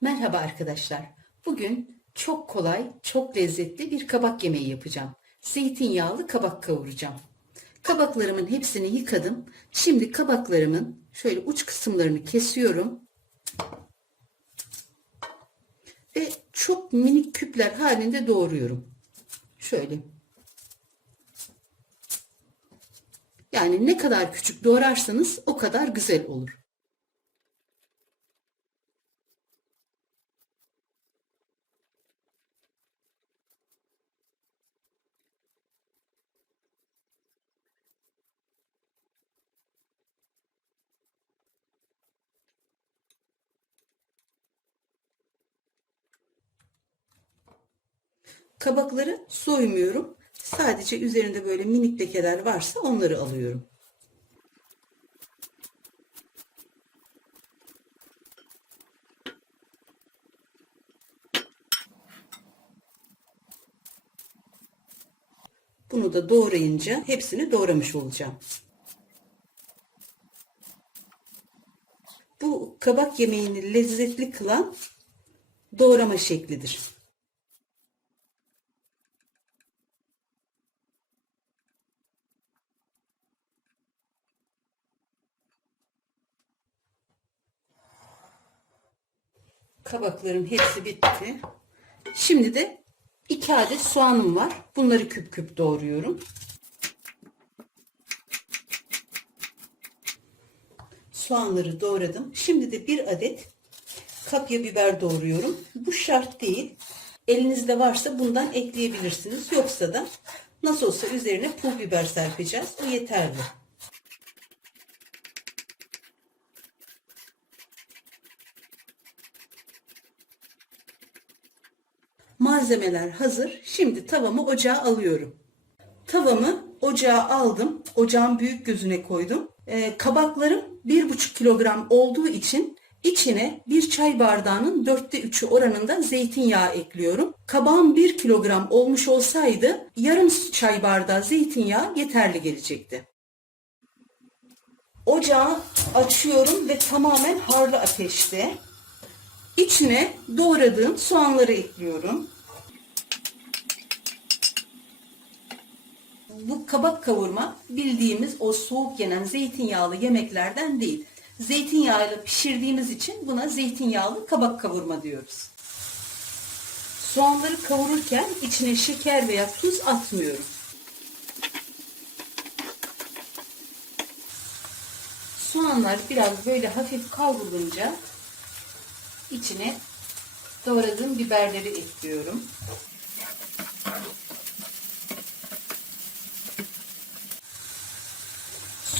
Merhaba arkadaşlar. Bugün çok kolay, çok lezzetli bir kabak yemeği yapacağım. Zeytinyağlı kabak kavuracağım. Kabaklarımın hepsini yıkadım. Şimdi kabaklarımın şöyle uç kısımlarını kesiyorum. Ve çok minik küpler halinde doğruyorum. Şöyle. Yani ne kadar küçük doğrarsanız o kadar güzel olur. Kabakları soymuyorum. Sadece üzerinde böyle minik lekeler varsa onları alıyorum. Bunu da doğrayınca hepsini doğramış olacağım. Bu kabak yemeğini lezzetli kılan doğrama şeklidir. Kabakların hepsi bitti. Şimdi de iki adet soğanım var. Bunları küp küp doğruyorum. Soğanları doğradım. Şimdi de bir adet kapya biber doğruyorum. Bu şart değil. Elinizde varsa bundan ekleyebilirsiniz. Yoksa da nasıl olsa üzerine pul biber serpeceğiz. O yeterli. Malzemeler hazır. Şimdi tavamı ocağa alıyorum. Tavamı ocağa aldım. Ocağın büyük gözüne koydum. Ee, kabaklarım 1,5 kilogram olduğu için içine bir çay bardağının dörtte üçü oranında zeytinyağı ekliyorum. Kabağım 1 kilogram olmuş olsaydı yarım çay bardağı zeytinyağı yeterli gelecekti. Ocağı açıyorum ve tamamen harlı ateşte. İçine doğradığım soğanları ekliyorum. Bu kabak kavurma bildiğimiz o soğuk yenen zeytinyağlı yemeklerden değil. Zeytinyağıyla pişirdiğimiz için buna zeytinyağlı kabak kavurma diyoruz. Soğanları kavururken içine şeker veya tuz atmıyorum. Soğanlar biraz böyle hafif kavrulunca içine doğradığım biberleri ekliyorum.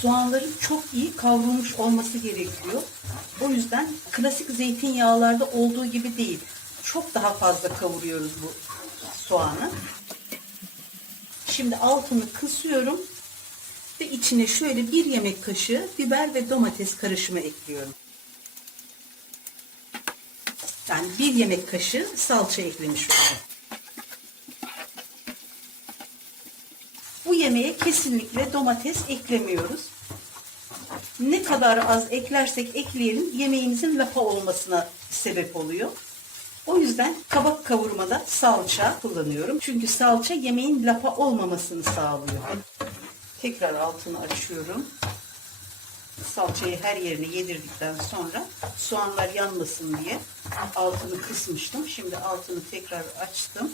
Soğanların çok iyi kavrulmuş olması gerekiyor. O yüzden klasik zeytinyağlarda olduğu gibi değil. Çok daha fazla kavuruyoruz bu soğanı. Şimdi altını kısıyorum ve içine şöyle bir yemek kaşığı biber ve domates karışımı ekliyorum. Yani bir yemek kaşığı salça eklemiş oldum. Yemeğe kesinlikle domates eklemiyoruz. Ne kadar az eklersek ekleyelim yemeğimizin lapa olmasına sebep oluyor. O yüzden kabak kavurmada salça kullanıyorum. Çünkü salça yemeğin lapa olmamasını sağlıyor. Tekrar altını açıyorum. Salçayı her yerine yedirdikten sonra soğanlar yanmasın diye altını kısmıştım. Şimdi altını tekrar açtım.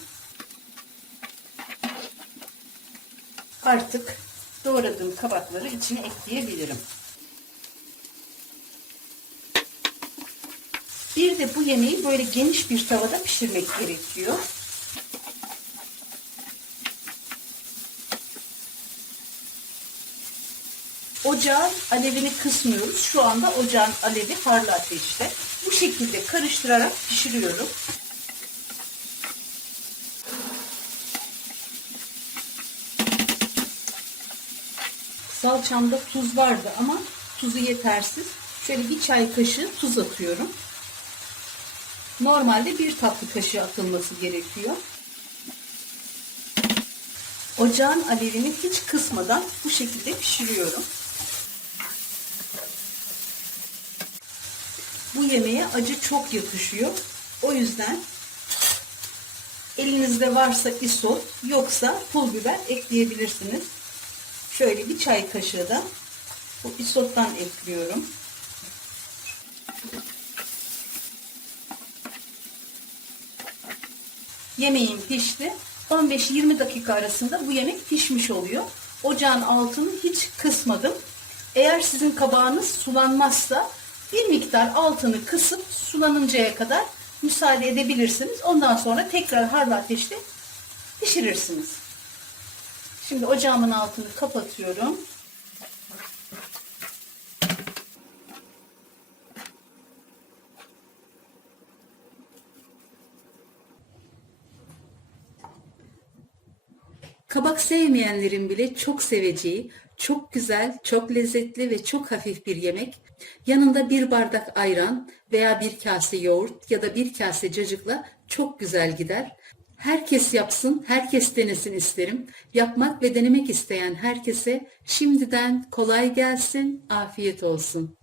Artık doğradığım kabakları içine ekleyebilirim. Bir de bu yemeği böyle geniş bir tavada pişirmek gerekiyor. Ocağın alevini kısmıyoruz. Şu anda ocağın alevi harlı ateşte. Bu şekilde karıştırarak pişiriyorum. Salçamda tuz vardı ama tuzu yetersiz. Şöyle bir çay kaşığı tuz atıyorum. Normalde bir tatlı kaşığı atılması gerekiyor. Ocağın alevini hiç kısmadan bu şekilde pişiriyorum. Bu yemeğe acı çok yakışıyor. O yüzden elinizde varsa isot yoksa pul biber ekleyebilirsiniz. Şöyle bir çay kaşığı da bu isottan ekliyorum. Yemeğim pişti. 15-20 dakika arasında bu yemek pişmiş oluyor. Ocağın altını hiç kısmadım. Eğer sizin kabağınız sulanmazsa bir miktar altını kısıp sulanıncaya kadar müsaade edebilirsiniz. Ondan sonra tekrar harlı ateşte pişirirsiniz. Şimdi ocağımın altını kapatıyorum. Kabak sevmeyenlerin bile çok seveceği, çok güzel, çok lezzetli ve çok hafif bir yemek. Yanında bir bardak ayran veya bir kase yoğurt ya da bir kase cacıkla çok güzel gider. Herkes yapsın, herkes denesin isterim. Yapmak ve denemek isteyen herkese şimdiden kolay gelsin, afiyet olsun.